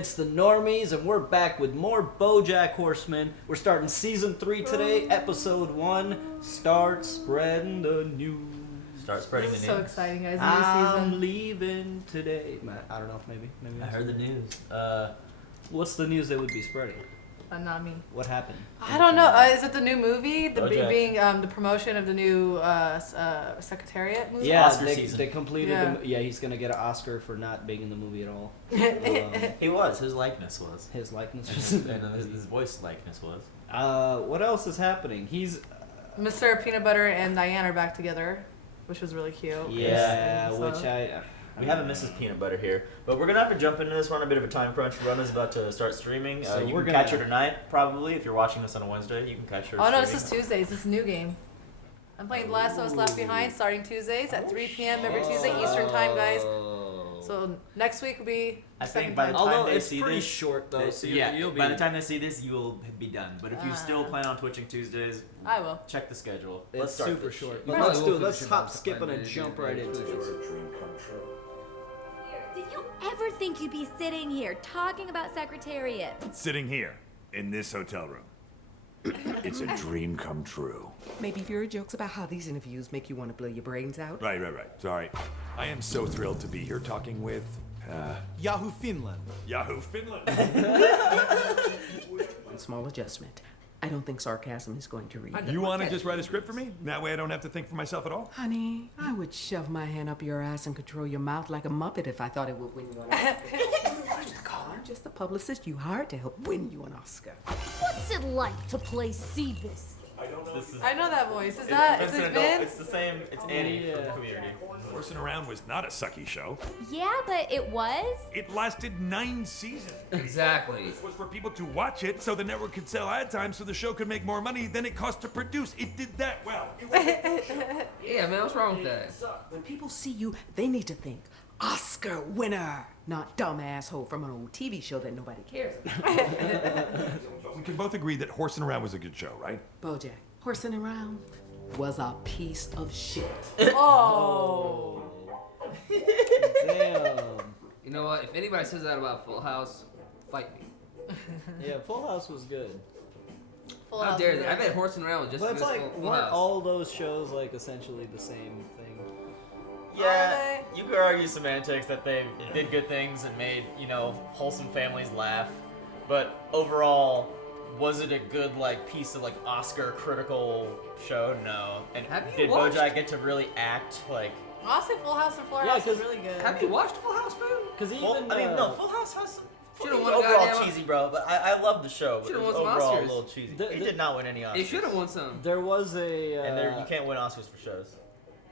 It's the Normies, and we're back with more BoJack Horseman. We're starting season 3 today, episode 1. Start spreading the news. Start spreading the news. So exciting, guys! I'm leaving today. I don't know if maybe I heard the news. What's the news they would be spreading? Not me. What happened? I don't know. Is it the new movie? Being the promotion of the new Secretariat movie? Yeah, Oscar season. They completed. Yeah. He's gonna get an Oscar for not being in the movie at all. He was. His likeness was. His likeness was. And his voice likeness was. What else is happening? He's. Mr. Peanut Butter and Diane are back together, which was really cute. Yeah, So. which I. We have a Mrs. Peanut Butter here, but we're gonna have to jump into this. We're on a bit of a time crunch. Run is about to start streaming. So you we're can catch her tonight, probably. If you're watching this on a Wednesday, you can catch her. Oh no, this is Tuesdays. This is a new game. I'm playing The Last of Us Left Behind, starting Tuesdays at 3 p.m. every Tuesday Eastern time, guys. So next week will be. I think second by the time. time Although they it's see pretty this, short though, so you'll be. By the time they see this, you will be done. But if you still plan on twitching Tuesdays, I will. check the schedule. It's Let's start super this short. shit. But let's do it. Let's hop, skip, and jump right into it. Did you ever think you'd be sitting here talking about Secretariat? Sitting here, in this hotel room. It's a dream come true. Maybe fewer jokes about how these interviews make you want to blow your brains out. Right. Sorry. I am so thrilled to be here talking with, Yahoo Finland. Yahoo Finland. One small adjustment. I don't think sarcasm is going to read. You want to just write a script for me? That way I don't have to think for myself at all? Honey, I would shove my hand up your ass and control your mouth like a Muppet if I thought it would win you an Oscar. I'm just the publicist you hired to help win you an Oscar. What's it like to play Seabus? I know that voice. Is it Vince? It's the same. It's Annie from Community. Horsing Around was not a sucky show. Yeah, but it was. It lasted 9 seasons. Exactly. This was for people to watch it so the network could sell ad time so the show could make more money than it cost to produce. It did that well. Yeah, man, what's wrong with that? When people see you, they need to think Oscar winner, not dumb asshole from an old TV show that nobody cares about. We can both agree that Horsing Around was a good show, right? BoJack, horsing around, was a piece of shit. Oh. Damn. You know what? If anybody says that about Full House, fight me. Yeah, Full House was good. Full How House dare is they? I really bet Horsing Around was just But as it's good like, as Full weren't House. all those shows like essentially the same thing? Yeah, you could argue semantics that they did good things and made, wholesome families laugh. But overall, was it a good piece of Oscar critical show? No. And Have you did watched- BoJack get to really act Honestly, Full House and Fuller Yeah, House is 'cause- really good. Have you watched Full House, man? Because even Full House has some. Should've It's won a overall goddamn- cheesy, bro. But I love the show. But it Should've was won some overall a Oscars. little cheesy. The- It the- did not win any Oscars. It should have won some. there was a And you can't win Oscars for shows.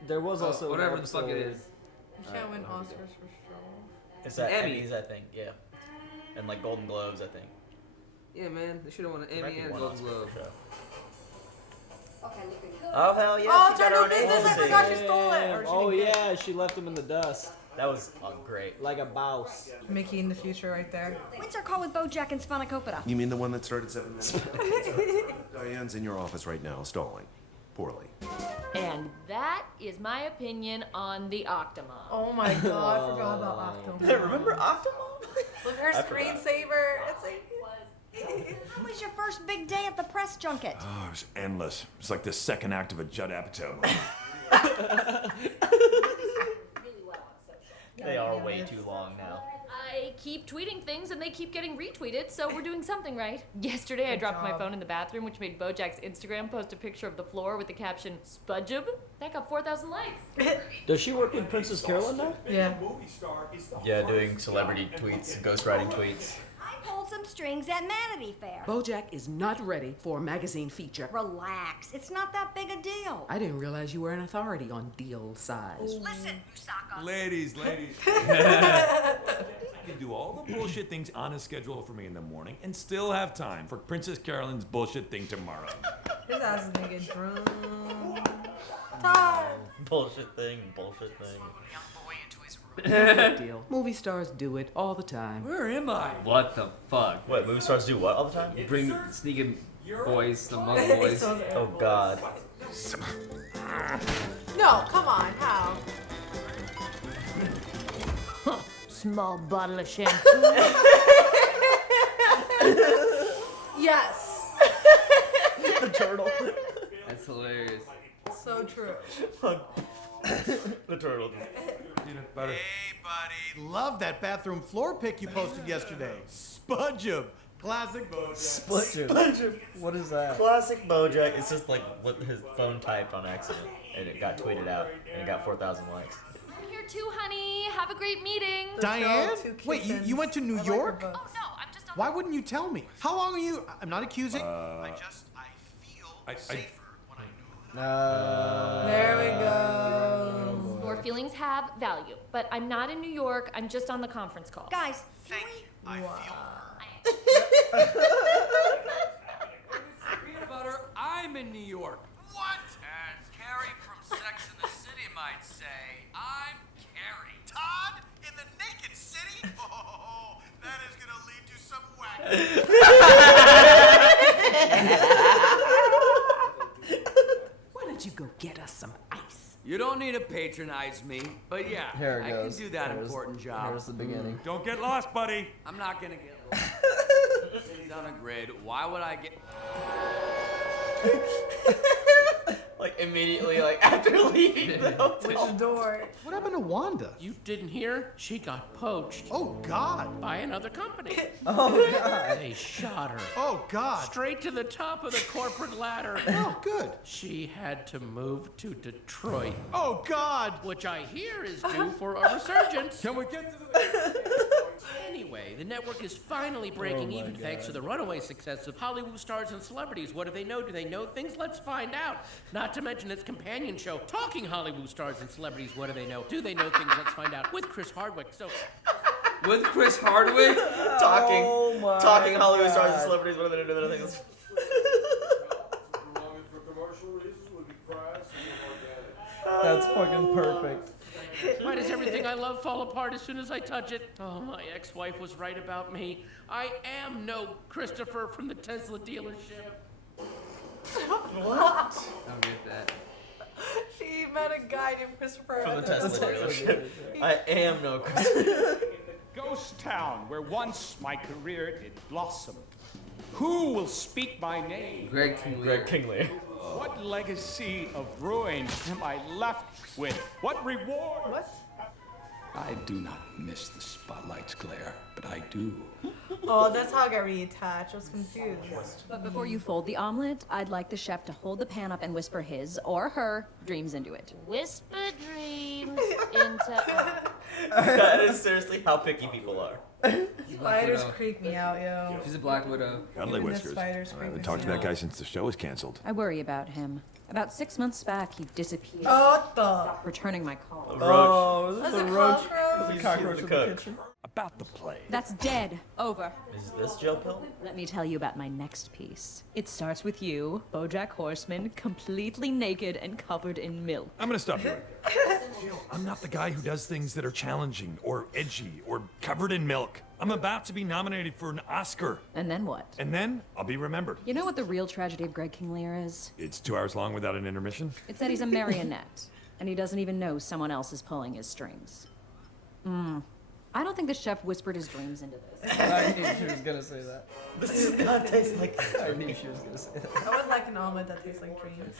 there was also an whatever the fuck it episode- is. You can't win Oscars for sure. It's at Emmy. Emmys, I think. Yeah. And Golden Globes, I think. Yeah, man, they should have won an Might Emmy be and one Golden Oscar Globe. for show. Oh hell yeah! Oh, she it's got her her new own business, I agency. forgot she stole it. Or she Oh didn't get yeah, she left him in the dust That was great. like a mouse. it. Mickey in the future right there. When's our call with BoJack and Spanakopita? You mean the one that started 7 minutes ago? Diane's in your office right now, stalling. Poorly. And that is my opinion on the Octomom. Oh my god, I forgot about Octomom. Hey, remember Octomom? Look at her I forgot. screensaver. It's like... How was your first big day at the press junket? Oh, it was endless. It's like the second act of a Judd Apatow movie. They are way too long now. I keep tweeting things and they keep getting retweeted, so we're doing something right. Yesterday I dropped my phone in the bathroom, which made BoJack's Instagram post a picture of the floor with the caption, Spudjub. That got 4,000 likes. Does she work with Princess Carolyn now? Yeah. Yeah, doing celebrity tweets, ghostwriting tweets. I pulled some strings at Manatee Fair. BoJack is not ready for a magazine feature. Relax, it's not that big a deal. I didn't realize you were an authority on deal size. Listen, Usaka. Ladies. I can do all the bullshit things on a schedule for me in the morning and still have time for Princess Carolyn's bullshit thing tomorrow. His ass is gonna get drunk. Time. Bullshit thing. Big deal. Movie stars do it all the time. Where am I? What the fuck? What, movie stars do what all the time? Bring sneaking boys, the mug boys. Oh god. No, come on, how? Small bottle of shampoo. Yes. The turtle. That's hilarious. So true. The turtle. Peanut butter. Hey, buddy. Love that bathroom floor pic you posted yesterday. Spudgem. Classic BoJack. Spudgem. What is that? Classic BoJack. It's just like what his phone typed on accident, and it got tweeted out, and it got 4,000 likes. I'm here too, honey. Have a great meeting. Diane? Two Wait, kittens. you went to New I like her York? books. Oh no, I'm just on. Why wouldn't you tell me? How long are you? I'm not accusing. I feel safer when I know. There we go. Your feelings have value, but I'm not in New York. I'm just on the conference call. Guys, Thank you. I feel Peanut butter, I'm in New York. What? As Carrie from Sex and the City might say, I'm Carrie. Todd in the Naked City? Oh, that is gonna lead to some whack. Why don't you go get us some ice? You don't need to patronize me, but yeah, Here it I goes. can do that Here's- important job. Here's the beginning. Don't get lost, buddy. I'm not gonna get lost. It's on a grid. Why would I get? Like immediately, like after leaving the hotel. Which door? What happened to Wanda? You didn't hear? She got poached Oh, God. by another company. Oh God. They shot her Oh, God. straight to the top of the corporate ladder. Oh, good. She had to move to Detroit, Oh, God. which I hear is due for a resurgence. Can we get to the... Anyway, the network is finally breaking even thanks to the runaway success of Hollywood stars and celebrities. What do they know? Do they know things? Let's find out. Not to mention its companion show, Talking Hollywood Stars and Celebrities. What do they know? Do they know things? Let's find out. With Chris Hardwick. So, With Chris Hardwick? Talking, Oh my talking Hollywood God. stars and celebrities. What are they doing? Other things? That's fucking perfect. why does everything I love fall apart as soon as I touch it? Oh, my ex-wife was right about me. I am no Christopher from the Tesla dealership. I don't get that. She met a guy named Christopher. From the at Tesla dealership. I am no Chris. Ghost town where once my career did blossom. Who will speak my name? Greg Kingley. Greg Kingley. What legacy of ruin am I left with? What reward? What? I do not miss the spotlight's glare, but I do. Oh, that's how I got reattached. I was confused. But before you fold the omelet, I'd like the chef to hold the pan up and whisper his or her dreams into it. Whisper dreams into. That is seriously how picky people are. Spiders Widow. creep me out, yo. She's a Black Widow. Cuddly Even the Whiskers. spiders I creep haven't me talked to that out. guy since the show was canceled. I worry about him. About 6 months back, he disappeared. Oh, what the? Returning my call. Oh, is this That's a a roach? cockroach? Is a cockroach He's in the the cook. kitchen? About the play. That's dead. Over. Is this Joe Pill? Let me tell you about my next piece. It starts with you, BoJack Horseman, completely naked and covered in milk. I'm gonna stop you right there. Jill, I'm not the guy who does things that are challenging or edgy or covered in milk. I'm about to be nominated for an Oscar. And then what? And then I'll be remembered. You know what the real tragedy of Greg King Lear is? It's 2 hours long without an intermission. It's that he's a marionette, and he doesn't even know someone else is pulling his strings. I don't think the chef whispered his dreams into this. I knew she was gonna say that. This does not taste like. I knew she was gonna say that. I would like an omelet that tastes like dreams.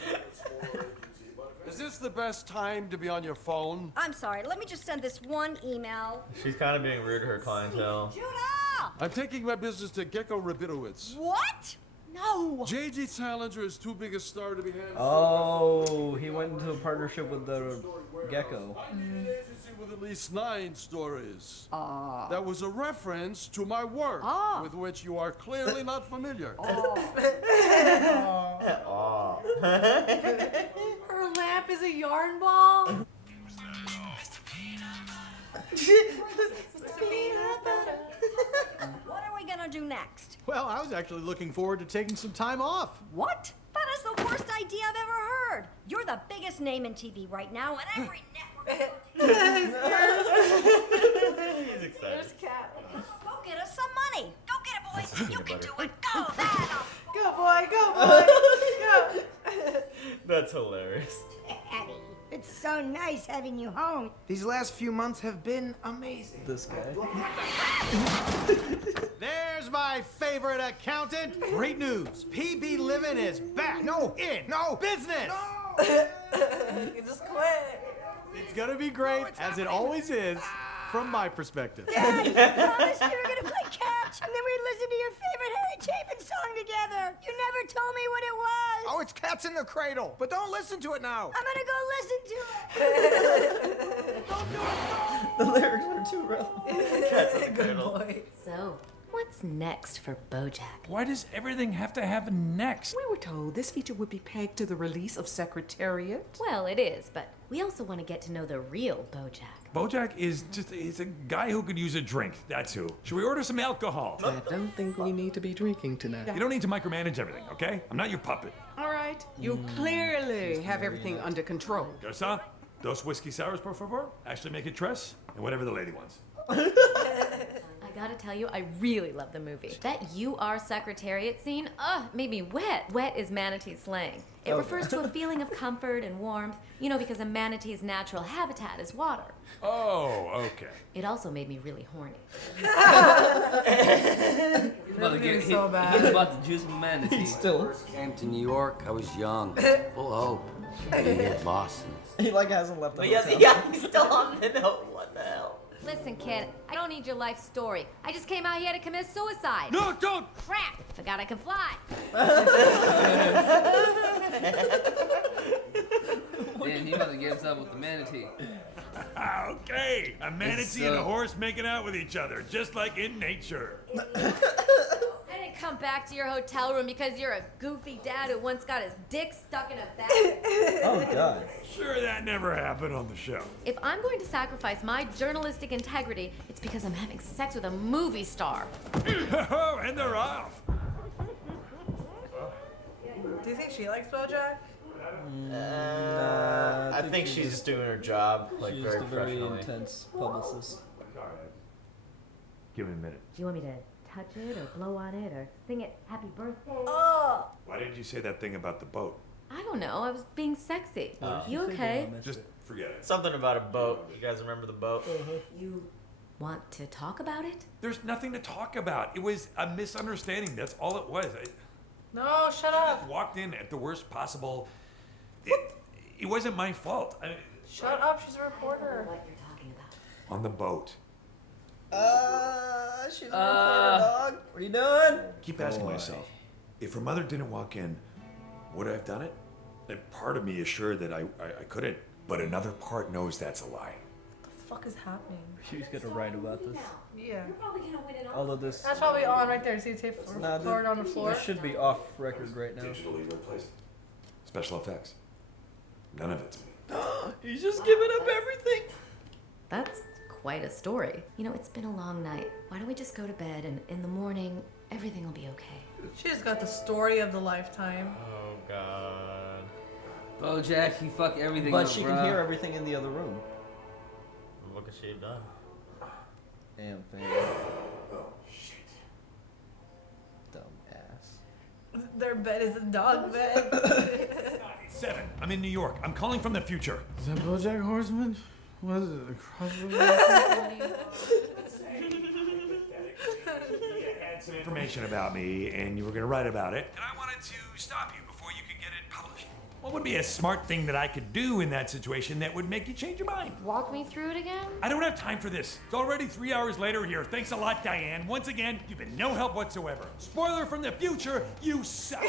Is this the best time to be on your phone? I'm sorry, let me just send this one email. She's kind of being rude to her clientele. Judah! I'm taking my business to Gecko Rabinowitz. What? No! J.G. Salinger is too big a star to be handled. Oh, he went into a partnership with the gecko. An agency with at least 9 stories. That was a reference to my work, with which you are clearly not familiar. Her lamp is a yarn ball. What are we gonna do next? Well, I was actually looking forward to taking some time off. What? That is the worst idea I've ever heard. You're the biggest name in TV right now, and every network. He's excited. There's cat. Go get us some money. Go get it, boys. You can do it. Go, that. Go, boy, go, boy. Go. That's hilarious. Eddie, it's so nice having you home. These last few months have been amazing. This guy. There's Here's my favorite accountant. Great news. PB Living is back. No, business. You just quit. It's gonna be great, as it always is, from my perspective. Dad, you promised we were gonna play catch, and then we'd listen to your favorite Harry Chapin song together. You never told me what it was. Oh, it's Cats in the Cradle, but don't listen to it now. I'm gonna go listen to it. The lyrics are too relevant. Good boy. So, what's next for BoJack? Why does everything have to happen next? We were told this feature would be pegged to the release of Secretariat. Well, it is, but we also want to get to know the real BoJack. BoJack he's a guy who could use a drink, that's who. Should we order some alcohol? I don't think we need to be drinking tonight. You don't need to micromanage everything, okay? I'm not your puppet. All right, you clearly have everything under control. Garza, dos whiskey sours, por favor. Ashley, make it tres, and whatever the lady wants. I gotta tell you, I really love the movie. That "You Are Secretariat" scene, made me wet. Wet is manatee slang. It refers to a feeling of comfort and warmth, because a manatee's natural habitat is water. Oh, okay. It also made me really horny. He's so bad. He's about the juice of manatee. Still. Came to New York, I was young, full of hope. Didn't get lost in it. He hasn't left the But hotel. he's still on the note. What the hell? Listen, kid, I don't need your life story. I just came out here to commit suicide. No, don't! Crap! Forgot I could fly. Damn, he must have given up with the manatee. Okay, a manatee and a horse making out with each other, just like in nature. I didn't come back to your hotel room because you're a goofy dad who once got his dick stuck in a bag. Oh, God. Sure, that never happened on the show. If I'm going to sacrifice my journalistic integrity, it's because I'm having sex with a movie star. And they're off. Do you think she likes BoJack? I think she's just doing her job, She's very a very professionally. intense publicist. Give me a minute. Do you want me to touch it or blow on it or sing it happy birthday? Oh! Why did you say that thing about the boat? I don't know. I was being sexy. What did You she say okay? about Just forget it. Something about a boat. You guys remember the boat? You want to talk about it? There's nothing to talk about. It was a misunderstanding. That's all it was. No, shut up. Walked in at the worst possible. It wasn't my fault. Shut up, she's a reporter. What you're talking about. On the boat. She's a reporter, dog. What are you doing? Keep asking myself, if her mother didn't walk in, would I have done it? And part of me is sure that I couldn't, but another part knows that's a lie. What the fuck is happening? She's gonna write about this. Yeah. You're probably gonna win it all. All of this. That's probably on right there. See the tape poured on the floor? This should be off record right now. Digitally replaced. Special effects. None of it's me. He's just giving up everything. That's quite a story. It's been a long night. Why don't we just go to bed and in the morning, everything will be okay. She just got the story of the lifetime. Oh, God. BoJack, you fuck everything But up, she bro. can hear everything in the other room. What could she have done? Damn, fam. Oh, shit. Dumb ass. Their bed is a dog bed. 7. I'm in New York. I'm calling from the future. Is that BoJack Horseman? What is it? Across the You had some information about me, and you were going to write about it. And I wanted to stop you before you could get it published. What would be a smart thing that I could do in that situation that would make you change your mind? Walk me through it again? I don't have time for this. It's already 3 hours later here. Thanks a lot, Diane. Once again, you've been no help whatsoever. Spoiler from the future, you suck.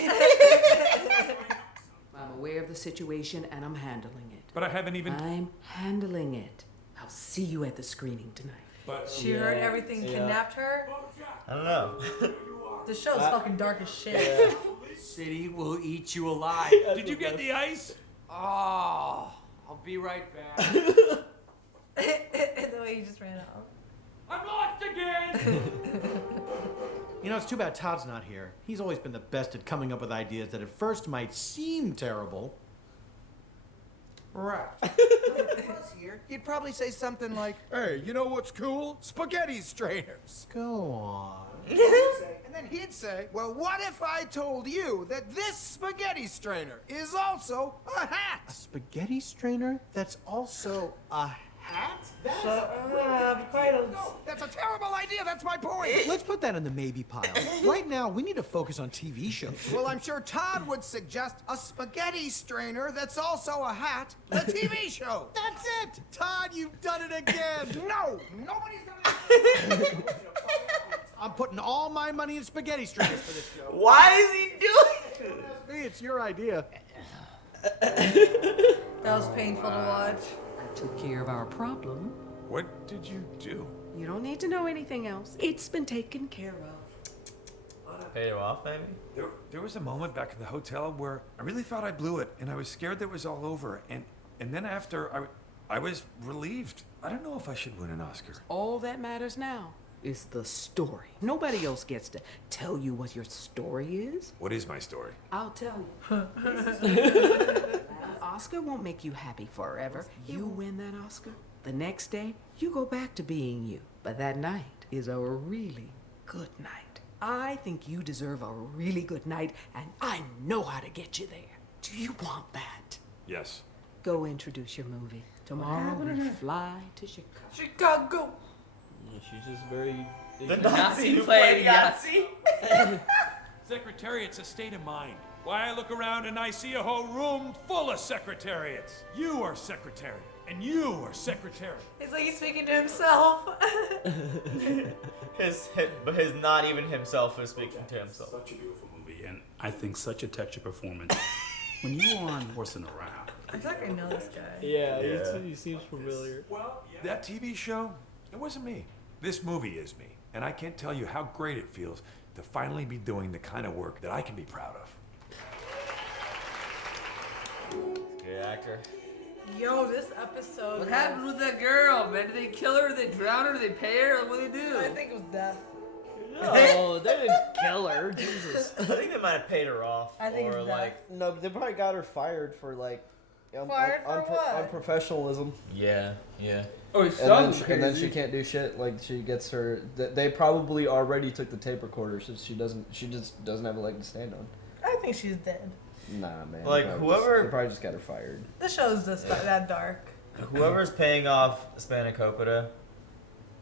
I'm aware of the situation and I'm handling it. But I haven't even... I'm handling it. I'll see you at the screening tonight. But She heard everything kidnapped her. I don't know. The show's fucking dark as shit. City will eat you alive. Did you get the ice? Oh, I'll be right back. The way he just ran out. I'm lost again! It's too bad Todd's not here. He's always been the best at coming up with ideas that at first might seem terrible. Right. Here, he'd probably say something like, "Hey, you know what's cool? Spaghetti strainers." Go on. And then he'd say, "Well, what if I told you that this spaghetti strainer is also a hat?" A spaghetti strainer that's also a hat? hat? No, that's a terrible idea. That's my point. Let's put that in the maybe pile. Right now, we need to focus on TV shows. Well, I'm sure Todd would suggest a spaghetti strainer that's also a hat, a TV show. That's it. Todd, you've done it again. No, nobody's done it. I'm putting all my money in spaghetti strainers for this show. Why is he doing it? Hey, it's your idea. That was painful to watch. I took care of our problem. What did you do? You don't need to know anything else. It's been taken care of. Pay you off, baby? There was a moment back in the hotel where I really thought I blew it, and I was scared that it was all over. And then after, I was relieved. I don't know if I should win an Oscar. All that matters now is the story. Nobody else gets to tell you what your story is. What is my story? I'll tell you. An Oscar won't make you happy forever. You win that Oscar, the next day, you go back to being you. But that night is a really good night. I think you deserve a really good night, and I know how to get you there. Do you want that? Yes. Go introduce your movie. Tomorrow we fly to Chicago. Chicago! She's just very... The Nazi who played Yahtzee? Secretariat's a state of mind. Why, I look around and I see a whole room full of secretariats. You are secretary, and you are secretary. It's like he's speaking to himself. his not even himself is speaking to himself. Such a beautiful movie, and I think such a touching performance. When you were on Horsing Around. I feel like I know this guy. Yeah. He seems familiar. Well, that TV show, it wasn't me. This movie is me, and I can't tell you how great it feels to finally be doing the kind of work that I can be proud of. Good actor. Yo, this episode. What happened with that girl, man? Did they kill her? Did they drown her? Did they pay her? What did they do? I think it was death. No, they didn't kill her. Jesus. I think they might have paid her off. I think or it's like, No, they probably got her fired for like Fired for what? unprofessionalism. Yeah. Oh, it And sounds then crazy. she can't do shit. Like she gets her. They probably already took the tape recorder, so she just doesn't have a leg to stand on. I think she's dead. Nah, man. Like, they whoever- probably just got her fired. The show's just that dark. Whoever's paying off Spanakopita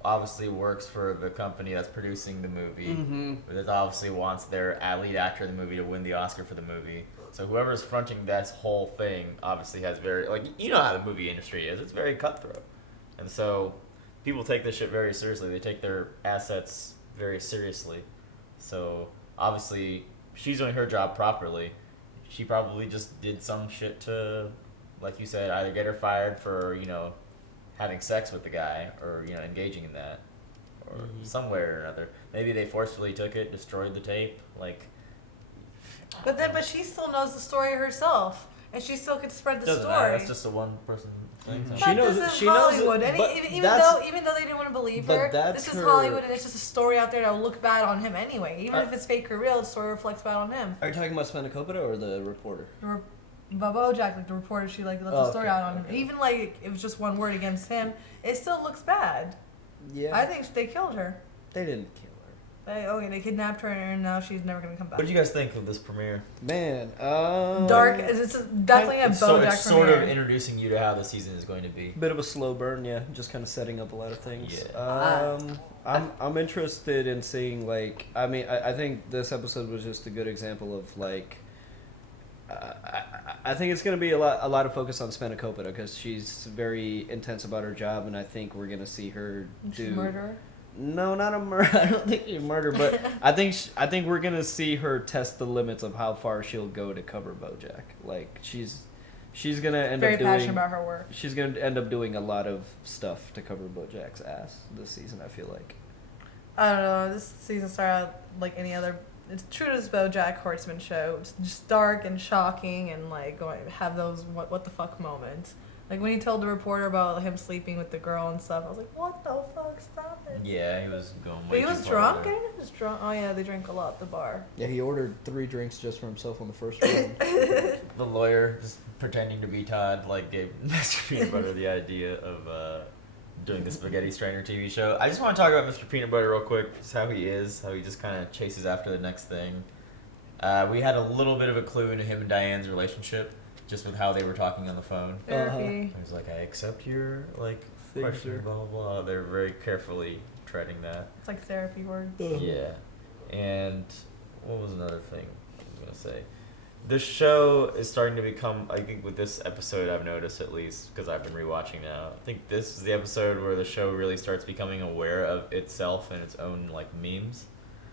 obviously works for the company that's producing the movie. Mm-hmm. That obviously wants their lead actor in the movie to win the Oscar for the movie. So whoever's fronting that whole thing obviously has very, like, you know how the movie industry is. It's very cutthroat. And so people take this shit very seriously. They take their assets very seriously. So obviously she's doing her job properly. She probably just did some shit to, like you said, either get her fired for, having sex with the guy or, engaging in that. Or some way or another. Maybe they forcefully took it, destroyed the tape, like... But she still knows the story herself, and she still could spread the Doesn't story. matter. That's just a one-person thing. But She knows- this is she knows it, Hollywood, and but even that's- though they didn't want to believe but her, that's this is her- Hollywood, and it's just a story out there that will look bad on him anyway. Even if it's fake or real, the story reflects bad on him. Are you talking about Spanakopita or the reporter? But BoJack, like the reporter, she left the story out on him. Even like it was just one word against him, it still looks bad. Yeah. I think they killed her. They didn't kill her. They kidnapped her, and now she's never gonna come back. What did you guys think of this premiere? Man, Dark. It's definitely a BoJack It's sort of premiere. introducing you to how the season is going to be. Bit of a slow burn, yeah. Just kind of setting up a lot of things. Yeah. I'm interested in seeing I think this episode was just a good example of I think it's gonna be a lot of focus on Spanakopita because she's very intense about her job, and I think we're gonna see her do Murderer? No, not a murder. I don't think she's a murder, but I think we're gonna see her test the limits of how far she'll go to cover BoJack. Like she's gonna end Very up doing. passionate about her work. She's gonna end up doing a lot of stuff to cover BoJack's ass this season. I feel like. I don't know. This season started out like any other. It's true to this BoJack Horseman show. It's just dark and shocking, and have those what the fuck moments. Like when he told the reporter about him sleeping with the girl and stuff, I was like, what the fuck? Stop it. Yeah, he was going But way he too was far drunk. I there. think he was drunk. Oh yeah, they drink a lot at the bar. Yeah, he ordered 3 drinks just for himself on the first round. The lawyer, just pretending to be Todd, gave Mr. Peanut Butter the idea of doing the Spaghetti Strainer TV show. I just want to talk about Mr. Peanut Butter real quick, just how he is, how he just kind of chases after the next thing. We had a little bit of a clue into him and Diane's relationship, just with how they were talking on the phone. Therapy. He was like, I accept your, question, blah, blah, blah. They're very carefully treading that. It's like therapy words. Yeah. And what was another thing I was going to say? This show is starting to become, I think with this episode I've noticed at least, because I've been rewatching now, I think this is the episode where the show really starts becoming aware of itself and its own, like, memes.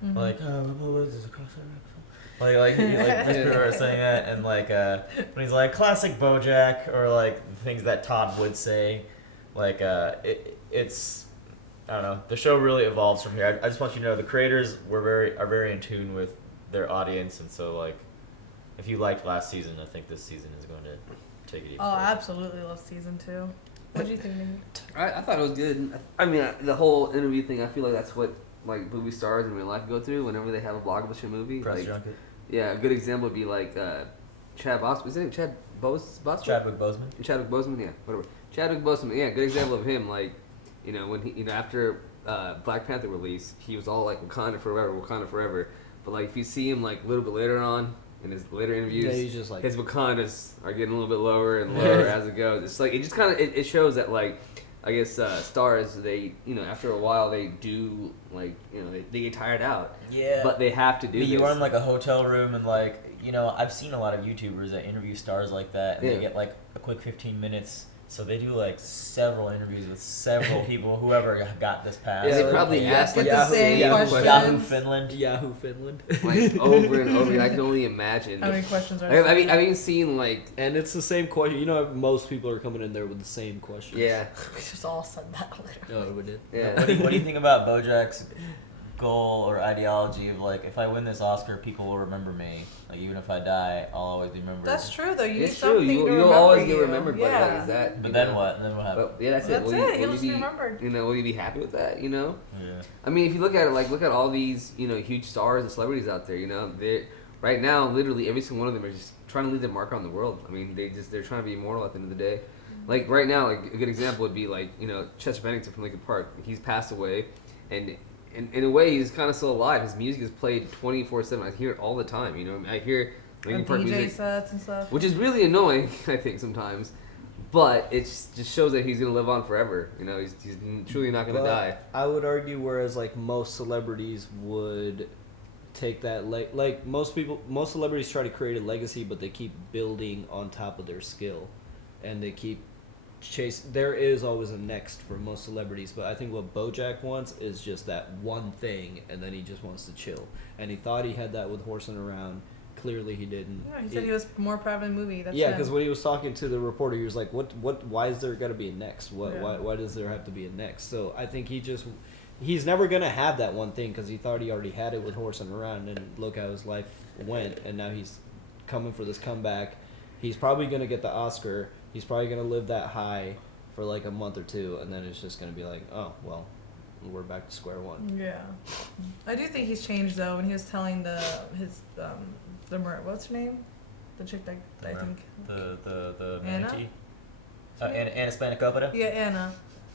Mhm. Like, oh, what is this, a crossover episode? Like these people are saying that, and, like, when he's like, classic BoJack, or, like, things that Todd would say, like, it's, I don't know, the show really evolves from here. I just want you to know the creators are very in tune with their audience, and so, like, if you liked last season, I think this season is going to take it even Oh, further. I absolutely love season 2. What do you think, Nate? I thought it was good. I mean, the whole interview thing, I feel like that's what like movie stars in real life go through whenever they have a blockbuster movie. Press like, junket. Yeah, a good example would be like Chad Boseman. Is it Chad Boseman? Chadwick Boseman. Chadwick Boseman, yeah, whatever. Chadwick Boseman, yeah, good example of him. Like, when he, after Black Panther release, he was all like Wakanda forever. But like, if you see him like a little bit later on in his later interviews, Yeah, he's just like his Wakandas are getting a little bit lower and lower as it goes. It's like it just kind of it shows that like. I guess stars, they, after a while they do, like, they get tired out. Yeah. But they have to do this. You are in, like, a hotel room and, like, I've seen a lot of YouTubers that interview stars like that, and they get, like, a quick 15 minutes. So they do, like, several interviews with several people, whoever got this pass. Yeah, they probably ask, like, Yahoo Finland. Like, over and over. I can only imagine. How many questions are I've even seen, like... And it's the same question. Most people are coming in there with the same questions. Yeah. We just all said that literally. Oh, we did? Yeah. What do you think about BoJack's goal or ideology of, like, if I win this Oscar, people will remember me. Like, even if I die, I'll always be remembered. That's true, though. You need It's true. something to You'll remember always get you. remembered, but Yeah. like, is that... But then what? And then what happens? But, yeah, that's That's it. it. You'll Will just you be be remembered. will you be happy with that, Yeah. I mean, if you look at it, like, look at all these, huge stars and celebrities out there, they're... Right now, literally, every single one of them are just trying to leave their mark on the world. I mean, they're trying to be immortal at the end of the day. Like, right now, like, a good example would be, like, Chester Bennington from Linkin Park. He's passed away, and in a way, he's kind of still alive. His music is played 24/7. I hear it all the time, I hear Linkin Park DJ music. sets and stuff. Which is really annoying, I think, sometimes. But it just shows that he's going to live on forever. He's truly not going to die. I would argue, whereas, like, most celebrities would take that, like most celebrities try to create a legacy, but they keep building on top of their skill. And they keep there is always a next for most celebrities, but I think what BoJack wants is just that one thing, and then he just wants to chill. And he thought he had that with Horsing Around. Clearly, he didn't. Yeah, he said he was more proud of the movie. That's yeah, him. because when he was talking to the reporter, he was like, "What? Why is there got to be a next? Yeah. Why does there have to be a next?" So I think he's never gonna have that one thing because he thought he already had it with Horsing Around, and look how his life went, and now he's coming for this comeback. He's probably gonna get the Oscar. He's probably gonna live that high for like a month or two, and then it's just gonna be like, oh well, we're back to square one. Yeah, I do think he's changed though. When he was telling what's her name, the chick that I think the Anna? manatee. Anna Spanakopita? Yeah, Anna.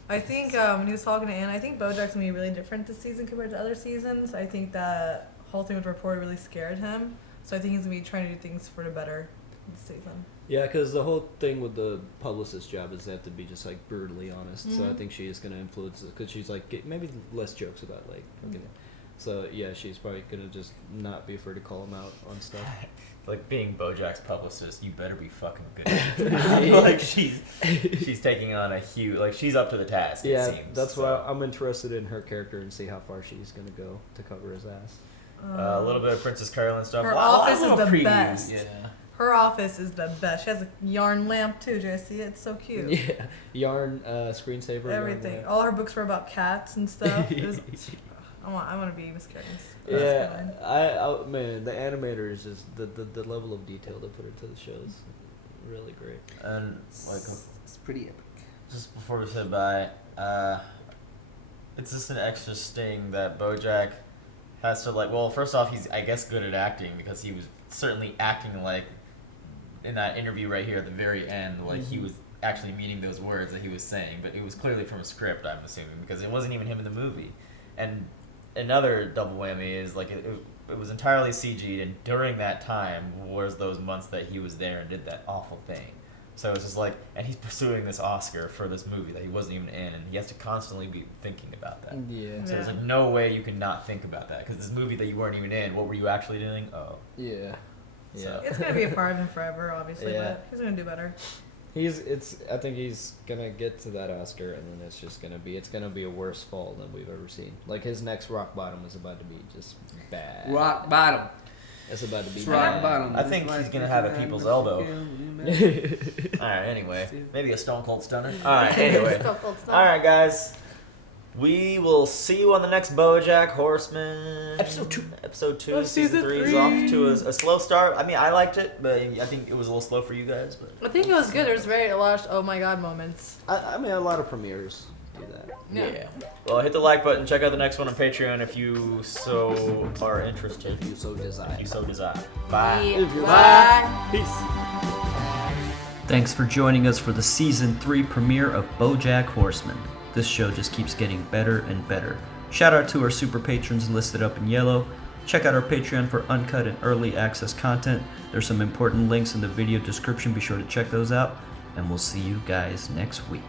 I think when he was talking to Anna, I think BoJack's gonna be really different this season compared to other seasons. I think that whole thing with the reporter really scared him, so I think he's gonna be trying to do things for the better this season. Yeah, because the whole thing with the publicist's job is they have to be just like brutally honest. So I Mhm. think she is going to influence it because she's like maybe less jokes about like fucking. So yeah, she's probably going to just not be afraid to call him out on stuff. Like being BoJack's publicist, you better be fucking good. Like she's taking on a huge, like she's up to the task. Yeah, it seems, that's why I'm interested in her character and see how far she's going to go to cover his ass. A little bit of Princess Carolyn stuff. Her Wow, office is little the previews. best. Yeah. Her office is the best. She has a yarn lamp too. Did you see it? It's so cute. Yeah, yarn screensaver. Everything. Yarn All her books were about cats and stuff. It was, I want to be Miss Curtis. yeah, I man, the animator is just the level of detail they put into the show is really great. And like it's pretty epic. Just before we say bye, it's just an extra sting that BoJack has to like. Well, first off, he's I guess good at acting because he was certainly acting like in that interview right here at the very end, like he was actually meaning those words that he was saying, but it was clearly from a script, I'm assuming, because it wasn't even him in the movie. And another double whammy is like it was entirely CG'd, and during that time was those months that he was there and did that awful thing. So it's just like, and he's pursuing this Oscar for this movie that he wasn't even in, and he has to constantly be thinking about that. Yeah. So there's like no way you can not think about that, because this movie that you weren't even in, what were you actually doing? Oh. Yeah. Yeah. So. It's gonna be a part of him forever, obviously, Yeah. but he's gonna do better. I think he's gonna get to that Oscar, and then it's gonna be a worse fall than we've ever seen. Like his next rock bottom is about to be just bad. Rock bottom. It's about to be rock bad. bottom. I think he's gonna have a people's elbow. Alright, anyway. Maybe a Stone Cold Stunner. Alright, anyway. Stone Cold Stunner. Alright, guys. We will see you on the next BoJack Horseman. Episode 2. Season 3 is off to a slow start. I mean, I liked it, but I think it was a little slow for you guys. But I think it was good. There's a lot of oh my god moments. I mean, a lot of premieres do that. yeah. Well, hit the like button. Check out the next one on Patreon if you so are interested. If you so desire. If you so desire. Bye. Bye. Peace. Thanks for joining us for the Season 3 premiere of BoJack Horseman. This show just keeps getting better and better. Shout out to our super patrons listed up in yellow. Check out our Patreon for uncut and early access content. There's some important links in the video description. Be sure to check those out. And we'll see you guys next week.